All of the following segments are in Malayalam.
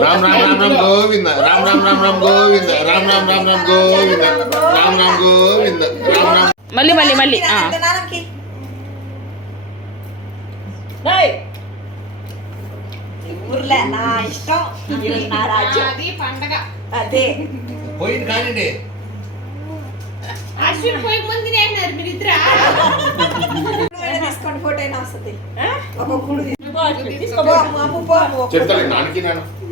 Рам рам рам рам Говинда. Рам рам рам рам Говинда. Рам рам рам рам Говинда. Рам рам Говинда. Рам рам. Мали мали мали. А. Дай. ഊർല നാ ഇഷ്ടം പണ്ടക അതെ പോയി കാണണ്ടേ അശ്വിൻ പോയി മുന്തിരിയായിരുന്നു പോട്ടെ നാസത്തിൽ അപ്പൊ കൂടുതൽ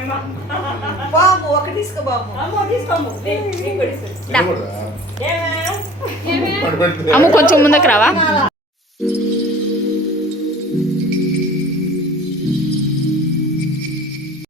pojma. Vamo, a kaj nisko bomo? Vamo, a nisko bomo. Ne, ne, ne, ne. Da. Ne, ne. Amo končal mu na krava?